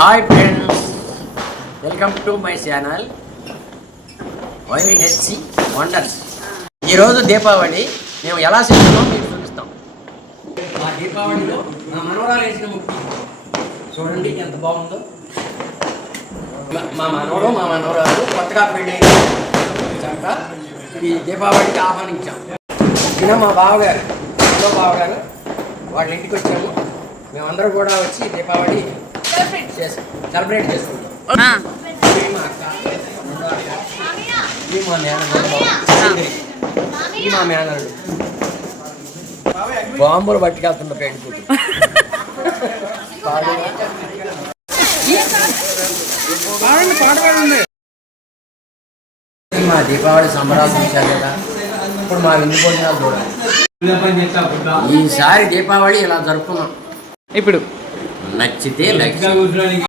Hi friends, welcome to my channel YHC Wonders. ఈరోజు దీపావళి మేము ఎలా చేస్తున్నామో మీకు చూపిస్తాం. ఆ దీపావళిలో నా మనవరాలు వేసిన ముక్కు చూడండి ఎంత బాగుందో. మా మనవరాలు కొత్తగా పెళ్ళి చక్క ఈ దీపావళికి ఆహ్వానించాం. ఈయన మా బావగారు వాళ్ళ ఇంటికి వచ్చాము. మేమందరం కూడా వచ్చి దీపావళి సెలబ్రేట్ చేసుకుంటాం. మా మేనడు బాంబులు పట్టుకెళ్తున్న పెట్టుకుంటు మా దీపావళి సంబరాలు చూశారు కదా. ఇప్పుడు మా విందు భోజనాలు చూడాలి. ఈసారి దీపావళి ఇలా జరుపుకున్నాం. ఇప్పుడు నచ్చితే లైక్